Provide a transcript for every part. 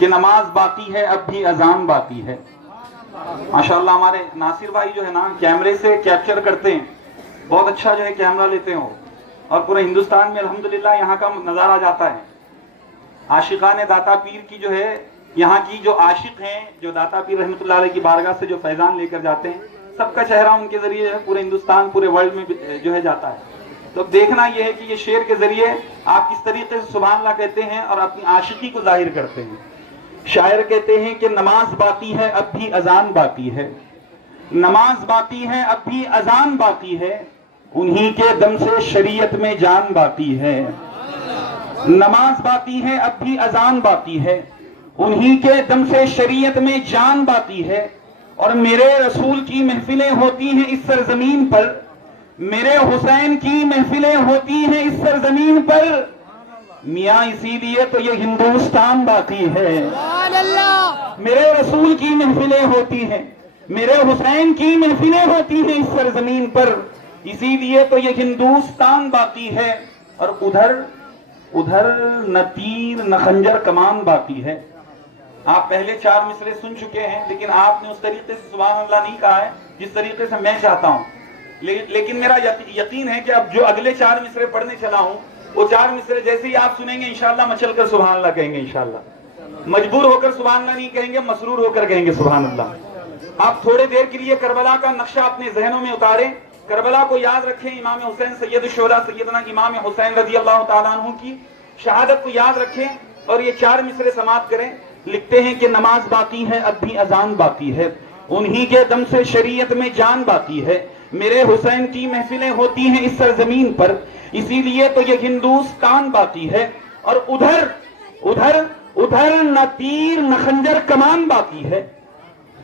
کہ نماز باقی ہے اب بھی اذان باقی ہے. ماشاءاللہ ہمارے ناصر بھائی جو ہے نا کیمرے سے کیپچر کرتے ہیں, بہت اچھا جو ہے کیمرہ لیتے ہیں اور پورے ہندوستان میں الحمدللہ یہاں کا نظارہ جاتا ہے. عاشقان داتا پیر کی جو ہے, یہاں کی جو عاشق ہیں, جو داتا پیر رحمۃ اللہ علیہ کی بارگاہ سے جو فیضان لے کر جاتے ہیں, سب کا چہرہ ان کے ذریعے جو ہے پورے ہندوستان پورے ورلڈ میں جو ہے جاتا ہے. تو دیکھنا یہ ہے کہ یہ شعر کے ذریعے آپ کس طریقے سے سبحان اللہ کہتے ہیں اور اپنی عاشقی کو ظاہر کرتے ہیں. شاعر کہتے ہیں کہ نماز باقی ہے اب بھی اذان باقی ہے, نماز باقی ہے اب بھی اذان باقی ہے, انہی کے دم سے شریعت میں جان باقی ہے. نماز باقی ہے اب بھی اذان باقی ہے, انہی کے دم سے شریعت میں جان باقی ہے. اور میرے رسول کی محفلیں ہوتی ہیں اس سرزمین پر, میرے حسین کی محفلیں ہوتی ہیں اس سرزمین پر, میاں اسی لیے تو یہ ہندوستان باقی ہے. میرے رسول کی محفلیں ہوتی ہیں, میرے حسین کی محفلیں ہوتی ہیں اس سرزمین پر, اسی لیے تو یہ ہندوستان باقی ہے. اور ادھر نہ تیر نہ خنجر کمان باقی ہے. آپ پہلے 4 مصرے سن چکے ہیں, لیکن آپ نے اس طریقے سے سبحان اللہ نہیں کہا ہے جس طریقے سے میں چاہتا ہوں. لیکن میرا یقین ہے کہ اب جو اگلے 4 مصرے پڑھنے چلا ہوں, وہ 4 مصرے جیسے ہی آپ سنیں گے انشاءاللہ مچل کر سبحان اللہ کہیں گے. انشاءاللہ مجبور ہو کر سبحان اللہ نہیں کہیں گے, مسرور ہو کر کہیں گے سبحان اللہ. آپ تھوڑے دیر کے لیے کربلا کا نقشہ اپنے ذہنوں میں اتاریں, کربلا کو یاد رکھیں, امام حسین سید الشہداء سیدنا امام حسین رضی اللہ تعالیٰ عنہ کی شہادت کو یاد رکھیں اور یہ 4 مصرے سماعت کریں. لکھتے ہیں کہ نماز باقی ہے اب بھی اذان باقی ہے, انہی کے دم سے شریعت میں جان باقی ہے, میرے حسین کی محفلیں ہوتی ہیں اس سرزمین پر, اسی لیے تو یہ ہندوستان باقی ہے. اور ادھر نہ تیر نہ خنجر کمان باقی ہے.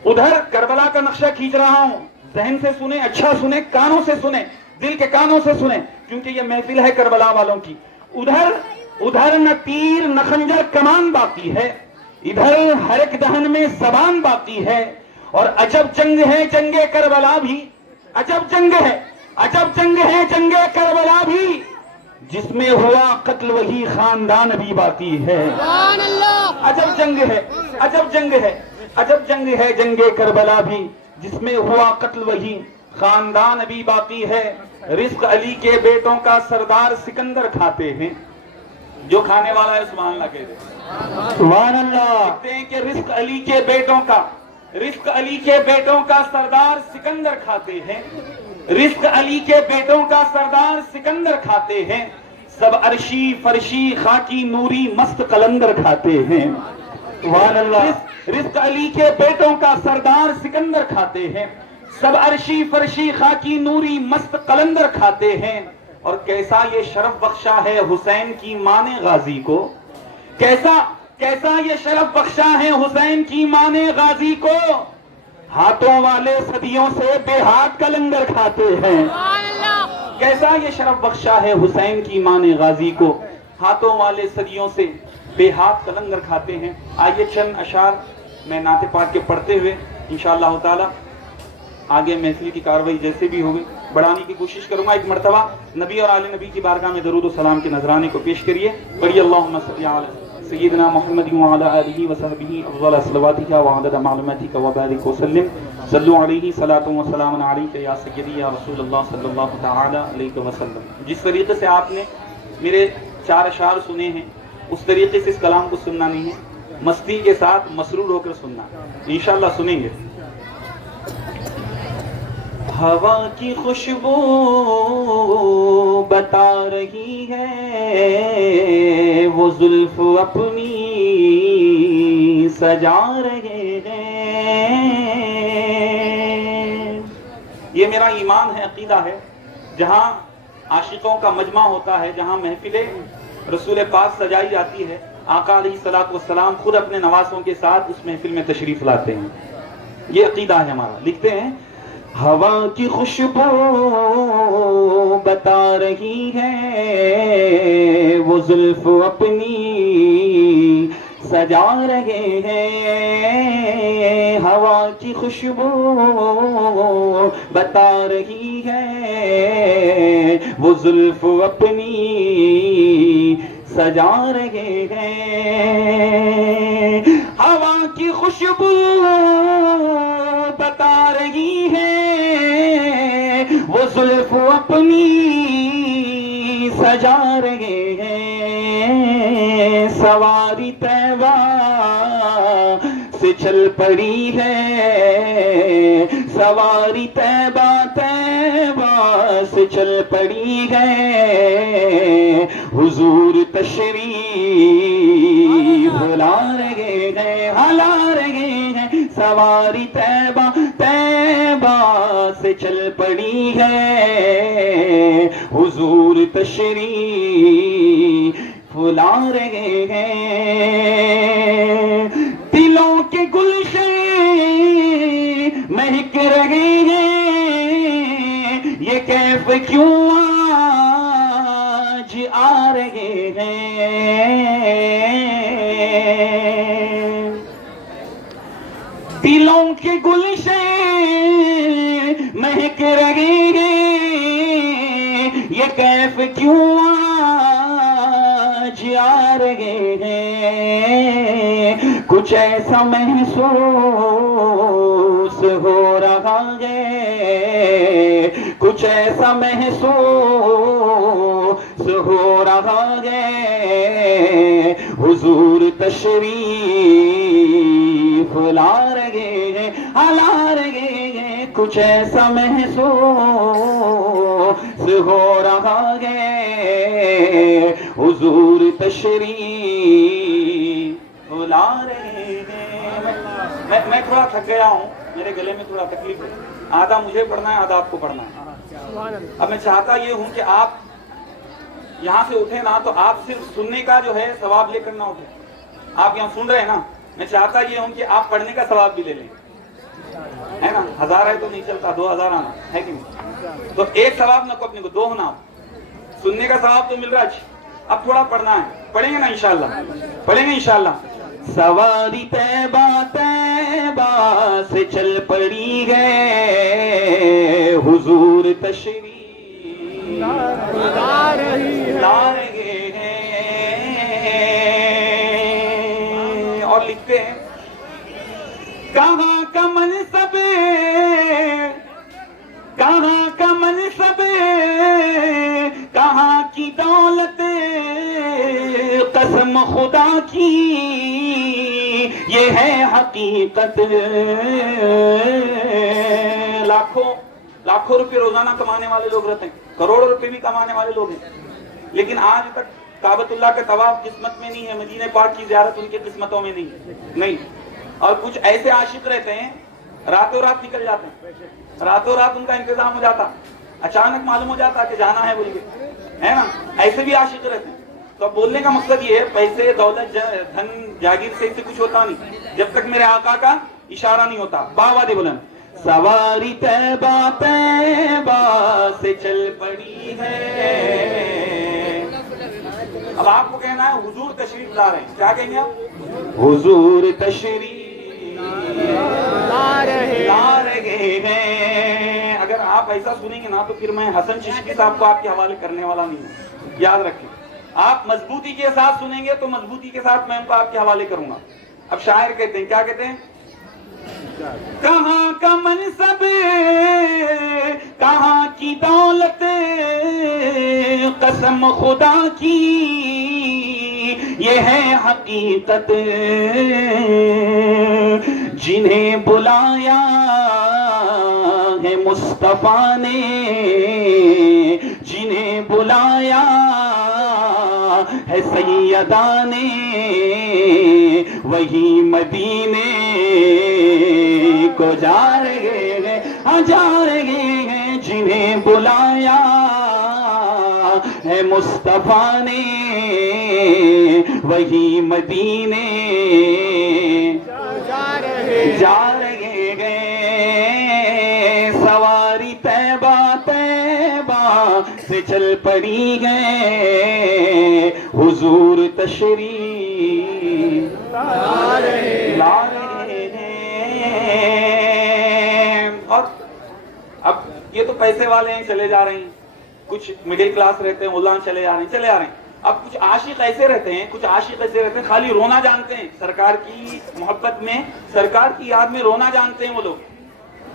ادھر کربلا کا نقشہ کھینچ رہا ہوں, ذہن سے سنیں, اچھا سنیں, کانوں سے سنیں, دل کے کانوں سے سنیں, کیونکہ یہ محفل ہے کربلا والوں کی. ادھر نہ تیر نہ خنجر کمان باقی ہے, ادھر ہر ایک دہن میں زبان باقی ہے. اور عجب جنگ ہے جنگ کربلا بھی, عجب جنگ ہے جنگ کربلا بھی, جس میں ہوا قتل وہی خاندان بھی باقی ہے. عجب جنگ ہے جنگ کربلا بھی, جس میں ہوا قتل وہی خاندان بھی باقی ہے. رزق علی کے بیٹوں کا سردار سکندر کھاتے ہیں, جو کھانے والا ہے سبحان اللہ کہتے ہیں. سبحان اللہ. کہتے ہیں کہ رزق علی کے بیٹوں کا سردار سکندر کھاتے ہیں, رزق علی کے بیٹوں کا سردار سکندر کھاتے ہیں. سب عرشی فرشی خاکی نوری مست قلندر کھاتے ہیں. سبحان اللہ. رزق علی کے بیٹوں کا سردار سکندر کھاتے ہیں, سب عرشی فرشی خاکی نوری مست قلندر کھاتے ہیں. اور کیسا یہ شرف بخشا ہے حسین کی ماں نے غازی کو, کیسا یہ شرف بخشا ہے حسین کی ماں نے غازی کو, ہاتھوں والے صدیوں سے بے ہاتھ کا لنگر کھاتے ہیں. کیسا یہ شرف بخشا ہے حسین کی ماں نے غازی کو, ہاتھوں والے صدیوں سے بے ہاتھ کا لنگر کھاتے ہیں. آئیے چند اشعار میں نعت پاک کے پڑھتے ہوئے انشاءاللہ تعالی آگے محفل کی کاروائی جیسے بھی ہوگی بڑھانے کی کوشش کروں گا. ایک مرتبہ نبی اور آل نبی کی بارگاہ میں درود و سلام کے نذرانے کو پیش کریے. پڑھیے اللہم صلی علی سیدنا محمد وعلی آلہ وصحبہ افضل صلواتک وعدد معلوماتک وبارک وسلم. صلو علیہ صلاۃ و سلام علیک یا سیدی یا رسول اللہ صلی اللہ تعالی علیہ وسلم. جس طریقے سے آپ نے میرے 4 اشعار سنے ہیں اس طریقے سے اس کلام کو سننا نہیں ہے, مستی کے ساتھ مسرور ہو کر سننا. انشاءاللہ سنیں گے. ہوا کی خوشبو بتا رہی ہے, وہ زلف اپنی سجا رہے ہیں. یہ میرا ایمان ہے, عقیدہ ہے. جہاں عاشقوں کا مجمع ہوتا ہے, جہاں محفل رسول پاک سجائی جاتی ہے, آقا علیہ الصلوۃ والسلام خود اپنے نواسوں کے ساتھ اس محفل میں تشریف لاتے ہیں. یہ عقیدہ ہے ہمارا. لکھتے ہیں ہوا کی خوشبو بتا رہی ہے, وہ زلف اپنی سجا رہے ہیں. ہوا کی خوشبو بتا رہی ہے, وہ زلف اپنی سجا رہے ہیں. خوشبو بتا رہی ہے، وہ زلف اپنی سجا رہے ہیں، سواری طیبہ سے چل پڑی ہے، سواری طیبہ طیبہ سے چل پڑی ہے، حضور تشریف لا رہے ہیں، لا رہے ہیں، سواری طیبہ طیبہ سے چل پڑی ہے، حضور تشریف لا رہے ہیں، دلوں کے گلشن مہک رہے ہیں، یہ کیف کیوں آج آ رہے ہیں، دلوں کے گلشن مہک رہے ہیں، یہ کیف کیوں آج آ رہے ہیں، کچھ ایسا محسوس ہو رہا ہے، کچھ ایسا محسوس ہو رہا ہے، حضور تشریف لا رہے ہیں، لا رہے ہیں، کچھ ایسا محسوس ہو رہا ہے، حضور تشریف لا رہے ہیں۔ میں تھوڑا تھک گیا ہوں، میرے گلے میں تھوڑا تکلیف ہے، آدھا مجھے پڑھنا ہے آدھا آپ کو پڑھنا ہے۔ اب میں چاہتا یہ ہوں کہ آپ یہاں سے اٹھیں نا تو آپ صرف سننے کا جو ہے ثواب لے کر نہ اٹھیں، آپ یہاں سن رہے ہیں نا، میں چاہتا یہ ہوں کہ آپ پڑھنے کا ثواب بھی لے لیں، ہے نا، 1000 ہے تو نہیں چلتا، 2000 آنا ہے کہ نہیں، تو ایک ثواب نہ کو اپنے کو 2 ہونا، سننے کا ثواب تو مل رہا ہے، اب تھوڑا پڑھنا ہے، پڑھیں گے نا انشاءاللہ، پڑھیں گے انشاءاللہ۔ سواری طیبہ طیبہ سے چل پڑی ہے، حضور تشریف لا رہے ہیں، اور لکھتے ہیں کہاں کا منصب، کہاں کا منصب، کہاں کی دولت، قسم خدا کی یہ ہے حقیقت، لاکھوں روپے روزانہ کمانے والے لوگ رہتے ہیں، کروڑوں روپے بھی کمانے والے لوگ ہیں، لیکن آج تک کعبۃ اللہ کا طواف قسمت میں نہیں ہے، مدینہ پاک کی زیارت ان کی قسمتوں میں نہیں، اور کچھ ایسے عاشق رہتے ہیں راتوں رات نکل جاتے ہیں، راتوں رات ان کا انتظام ہو جاتا، اچانک معلوم ہو جاتا کہ جانا ہے بول کے، ہے نا، ایسے بھی عاشق رہتے ہیں۔ تو بولنے کا مقصد یہ ہے، پیسے دولت دھن جاگیر سے کچھ ہوتا نہیں جب تک میرے آقا کا اشارہ نہیں ہوتا۔ باوادی بلند، سواری طیبہ طیبہ سے چل پڑی ہے، اب آپ کو کہنا ہے حضور تشریف لا رہے ہیں، کیا کہیں گے آپ؟ حضور تشریف لا رہے ہیں۔ اگر آپ ایسا سنیں گے نا تو پھر میں حسن چشتی صاحب کو آپ کے حوالے کرنے والا نہیں ہوں، یاد رکھیں، آپ مضبوطی کے ساتھ سنیں گے تو مضبوطی کے ساتھ میں ان کو آپ کے حوالے کروں گا۔ اب شاعر کہتے ہیں، کیا کہتے ہیں؟ کہاں کا منصب، کہاں کی دولت، قسم خدا کی یہ ہے حقیقت، جنہیں بلایا ہے مصطفیٰ نے، جنہیں بلایا ہے سیدہ نے، وہی مدینے کو جا رہے ہیں، جا رہے ہیں، جنہیں بلایا ہے مصطفیٰ نے، وہی مدینے جا رہے ہیں، سواری طیبہ طیبہ سے چل پڑی ہے، حضور تشریف لا رہے ہیں۔ اور اب یہ تو پیسے والے ہیں چلے جا رہے ہیں، کچھ مڈل کلاس رہتے ہیں، مولانا چلے آ رہے ہیں، اب کچھ عاشق ایسے رہتے ہیں خالی رونا جانتے ہیں، سرکار کی محبت میں، سرکار کی یاد میں رونا جانتے ہیں وہ لوگ،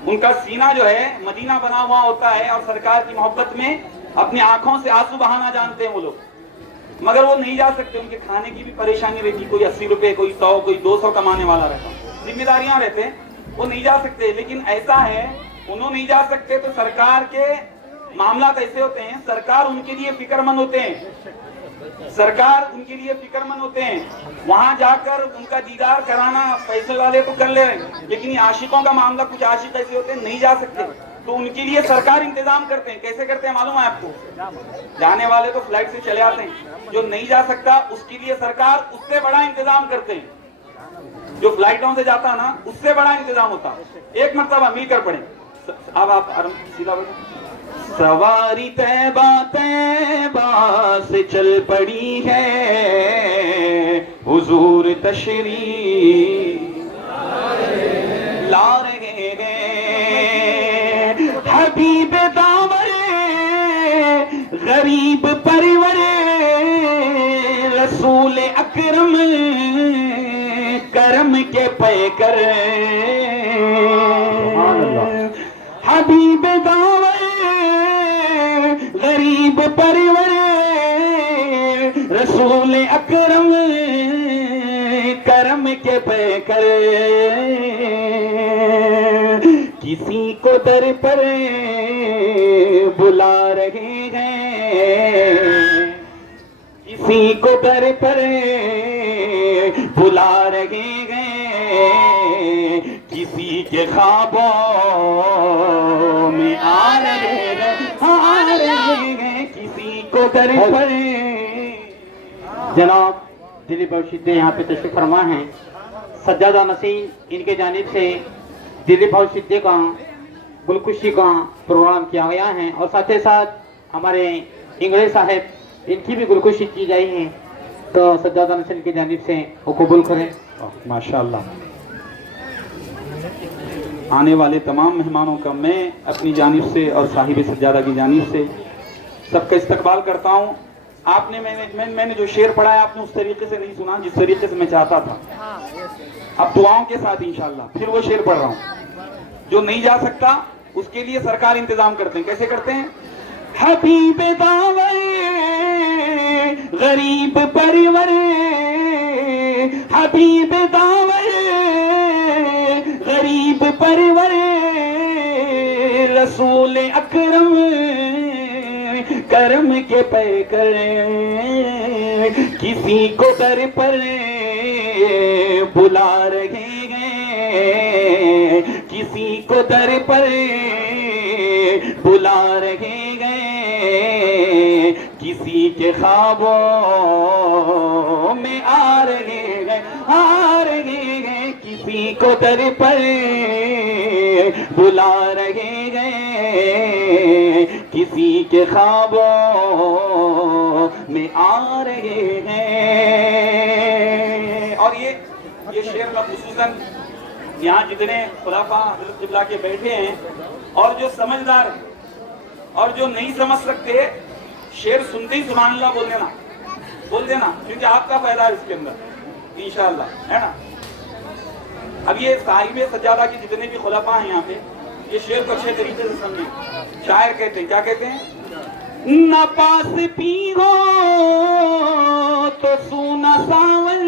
ان کا سینہ جو ہے مدینہ بنا ہوا ہوتا ہے، اور سرکار کی محبت میں اپنی آنکھوں سے آنسو بہانا جانتے ہیں وہ لوگ، مگر وہ نہیں جا سکتے، ان کے کھانے کی بھی پریشانی رہتی، کوئی 80 روپے، کوئی 100، کوئی 200 کمانے والا رہتا، ذمہ داریاں رہتے ہیں، وہ نہیں جا سکتے۔ لیکن ایسا ہے، انہوں نہیں جا سکتے تو سرکار کے معاملات ایسے ہوتے ہیں، سرکار ان کے لیے فکر مند ہوتے ہیں، سرکار ان کے لیے فکر مند ہوتے ہیں، وہاں جا کر ان کا دیدار کرانا پیسے والے تو کر لے رہے ہیں، لیکن یہ عاشقوں کا معاملہ، کچھ عاشق ایسے ہوتے ہیں نہیں جا سکتے، تو ان کے لیے سرکار انتظام کرتے ہیں۔ کیسے کرتے ہیں معلوم ہے آپ کو؟ جانے والے تو فلائٹ سے چلے آتے ہیں، جو نہیں جا سکتا اس کے لیے سرکار اس سے بڑا انتظام کرتے ہیں، جو فلائٹوں سے جاتا نا اس سے بڑا انتظام ہوتا۔ ایک مرتبہ مل کر پڑھیں، اب آپ سیدھا بڑھیں۔ سواری طیبہ طیبہ سے چل پڑی ہے، حضور تشریف لا رہے ہیں، حبیب داور غریب پرور رسول اکرم کرم کے پیکر، حبیب داور غریب پرور رسول اکرم کرم کے پیکر، کسی کو در پر بلا رہے ہیں، کسی کو در پر بلا رہے ہیں، کسی کے خوابوں میں آ رہے ہیں، کسی کو در پر۔ جناب دلیپ بھائی سدھے یہاں پہ تشریف فرما ہیں، سجادہ نسیم ان کے جانب سے دلیپ بھائی سدھے کا گلخوشی کا پروگرام کیا گیا ہے، اور ساتھ ہی ساتھ ہمارے انگڑے صاحب ان کی بھی گلخوشی کی گئی ہے، تو سجادہ نسیم کی جانب سے وہ قبول کریں۔ ماشاءاللہ، آنے والے تمام مہمانوں کا میں اپنی جانب سے اور صاحب سجادہ کی جانب سے سب کا استقبال کرتا ہوں۔ آپ نے میں نے جو شعر پڑھا ہے آپ نے اس طریقے سے نہیں سنا جس طریقے سے میں چاہتا تھا، اب دعاؤں کے ساتھ انشاءاللہ پھر وہ شعر پڑھ رہا ہوں۔ جو نہیں جا سکتا اس کے لیے سرکار انتظام کرتے ہیں، کیسے کرتے ہیں؟ حبیب داور غریب پرور، حبیب داور غریب پرور رسول اکرم کرم کے پیکر، کسی کو در پر بلا رہے ہیں، کسی کو در پر بلا رہے ہیں، کسی کے خوابوں میں آ رہے ہیں، کسی کو در پر بلا رہے ہیں، کسی کے خوابوں میں آ رہے ہیں۔ اور یہ شعر کا خصوصاً یہاں جتنے خلفاء حضرت قبلہ کے بیٹھے ہیں، اور جو سمجھدار اور جو نہیں سمجھ سکتے، شعر سنتے ہی سبحان اللہ بول دینا، کیونکہ آپ کا فائدہ ہے اس کے اندر انشاءاللہ، ہے نا۔ اب یہ صاحب سجادہ کی جتنے بھی خلفاء ہیں یہاں پہ، یہ شعر کو اچھے طریقے سے سمجھیں۔ شاعر کہتے ہیں، کیا کہتے ہیں؟ نہ پاس پی ہو تو سونا ساور،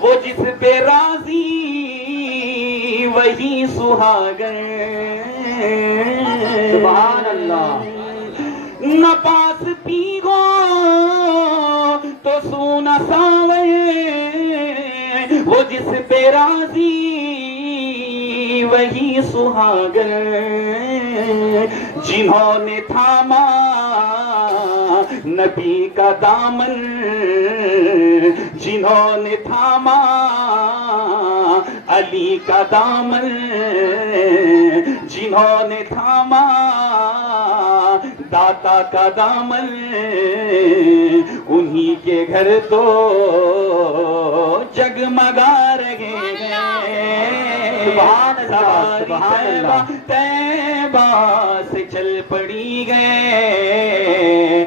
وہ جس پہ راضی وہی سہاگر، سبحان اللہ۔ نہ پاس پی ہو تو سونا ساور، وہ جس پہ راضی وہی سہاگر، جنہوں نے تھاما نبی کا دامن، جنہوں نے تھاما علی کا دامن، جنہوں نے تھاما داتا کا دامن، انہی کے گھر تو جگمگا رہے ہیں۔ طیبہ سے چل پڑی گئے،